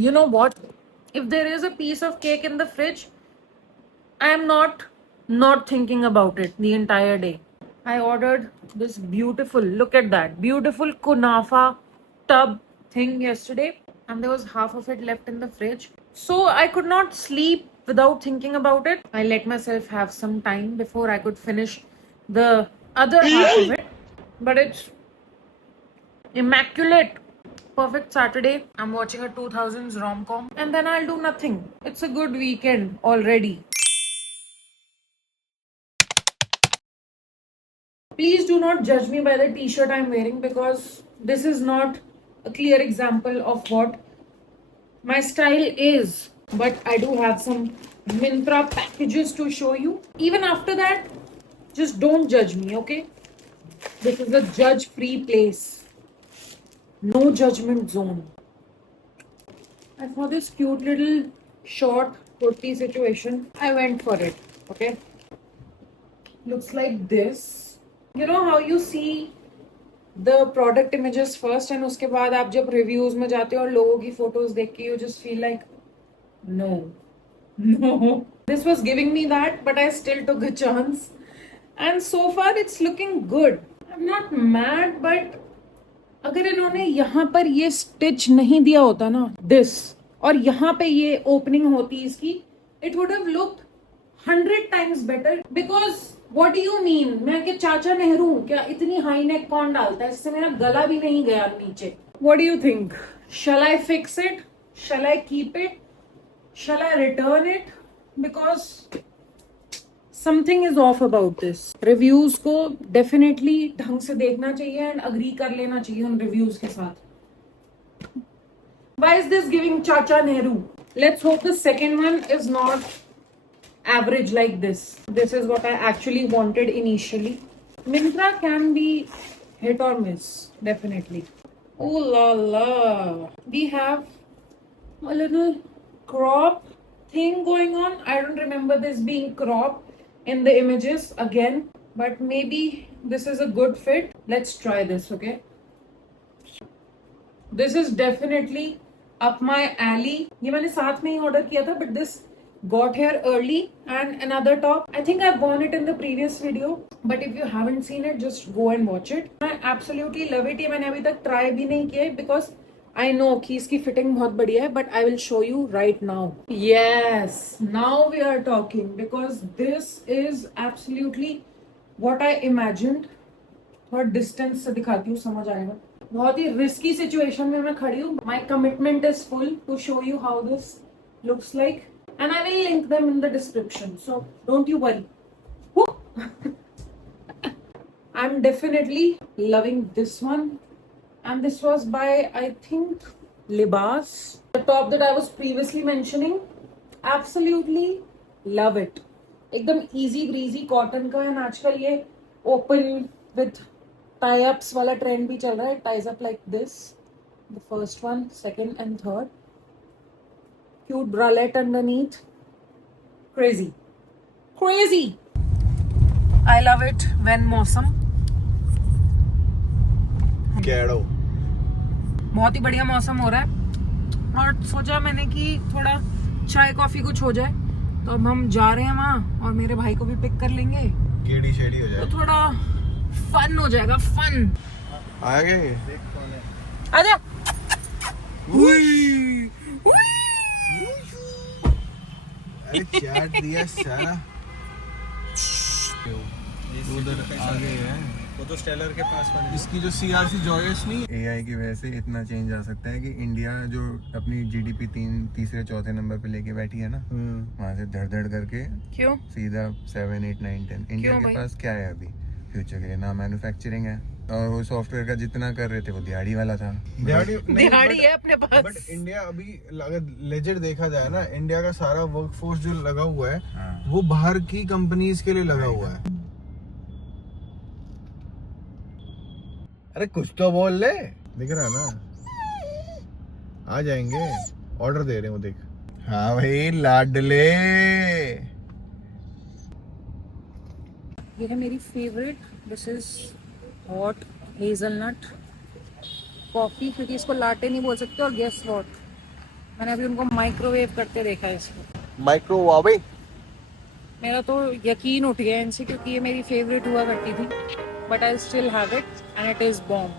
You know what? If there is a piece of cake in the fridge, I am not thinking about it the entire day. I ordered this beautiful, look at that, beautiful kunafa tub thing yesterday, and there was half of it left in the fridge. So I could not sleep without thinking about it. I let myself have some time before I could finish the other half of it. But it's immaculate. Perfect Saturday. I'm watching a 2000s rom-com and then I'll do nothing. It's a good weekend already. Please do not judge me by the t-shirt I'm wearing because this is not a clear example of what my style is. But I do have some Myntra packages to show you. Even after that, just don't judge me, okay? This is a judge-free place. No judgment zone. I saw this cute little short kurti situation. I went for it, okay? Looks like this. You know how you see the product images first and उसके बाद आप जब reviews में जाते हो और लोगों की photos देख के you just feel like no. This was giving me that, but I still took a chance. And so far it's looking good. I'm not mad, but अगर इन्होंने यहाँ पर ये स्टिच नहीं दिया होता ना दिस और यहाँ पे ये ओपनिंग होती इसकी, it would have looked 100 times better. Because what do you mean, मैं क्या चाचा नेहरू हूँ क्या? इतनी हाई नेक कौन डालता है? इससे मेरा गला भी नहीं गया नीचे. What do you think? Shall I fix it? Shall I keep it? Shall I return it? Because something is off about this. Reviews को डेफिनेटली ढंग से देखना चाहिए एंड अग्री कर लेना चाहिए उन रिव्यूज के साथ. Why is this giving Chacha Nehru? Let's hope the second one is not average like this. This is what I actually wanted initially. Myntra can be hit or miss, definitely. Oh la la. We have a little crop thing going on. I don't remember this being crop in the images again, but maybe this is a good fit. Let's try this, okay? This is definitely up my alley. ये मैंने साथ में ही order किया था, but this got here early. And another top, I think I've worn it in the previous video, but if you haven't seen it, just go and watch it. I absolutely love it. ये मैंने अभी तक try भी नहीं किया है because I know कि इसकी fitting बहुत बढ़िया है, but I will show you right now. Yes, now we are talking because this is absolutely what I imagined. थोड़ा distance से दिखाती हूँ, समझ आएगा. बहुत ही रिस्की सिचुएशन में मैं खड़ी हूँ. My commitment is full to show you how this looks like and I will link them in the description, so don't you worry. I am definitely loving this one and this was by I think Libas. The top that I was previously mentioning, absolutely love it. एकदम easy breezy cotton का and आजकल ये open with tie-ups वाला ट्रेंड भी चल रहा है. ties up like this, the first one, second and third. Cute bralette underneath. Crazy. I love it when मौसम बहुत ही बढ़िया मौसम हो रहा है और सोचा मैंने कि थोड़ा चाय कॉफी कुछ हो जाए, तो अब हम जा रहे हैं वहाँ और मेरे भाई को भी पिक कर लेंगे. गेड़ी शेड़ी हो जाए तो थोड़ा फन हो जाएगा. फन आ गए. आजा. अरे चाट दिया सारा. उधर आ गए हैं. वो तो स्टेलर के पास बने. इसकी जो CRC जॉयस नहीं, AI की वजह से इतना चेंज आ सकता है कि इंडिया जो अपनी GDP तीसरे चौथे नंबर पे लेके बैठी है ना, वहाँ से धड़ करके क्यों सीधा 7, 8, 9, 10. इंडिया के पास क्या है अभी फ्यूचर के लिए? ना मैन्युफैक्चरिंग है और वो सॉफ्टवेयर का जितना कर रहे थे वो दिहाड़ी वाला था. दिहाड़ी है अपने पास. बट इंडिया अभी अगर लेजर देखा जाए ना, इंडिया का सारा वर्कफोर्स जो लगा हुआ है वो बाहर की कंपनीज के लिए लगा हुआ है. अरे कुछ तो बोल ले. दिख रहा है ना, आ जाएंगे. ऑर्डर दे रहे हैं वो, देख. हाँ भाई लाडले. ये है मेरी favourite. This is hot hazelnut coffee, क्योंकि इसको लाटे नहीं बोल सकते. और गेस व्हाट, मैंने अभी उनको माइक्रोवेव करते देखा है इसको। माइक्रोवेव मेरा तो यकीन उठ गया इनसे, क्योंकि ये मेरी फेवरेट हुआ करती थी, but I still have it and it is bomb.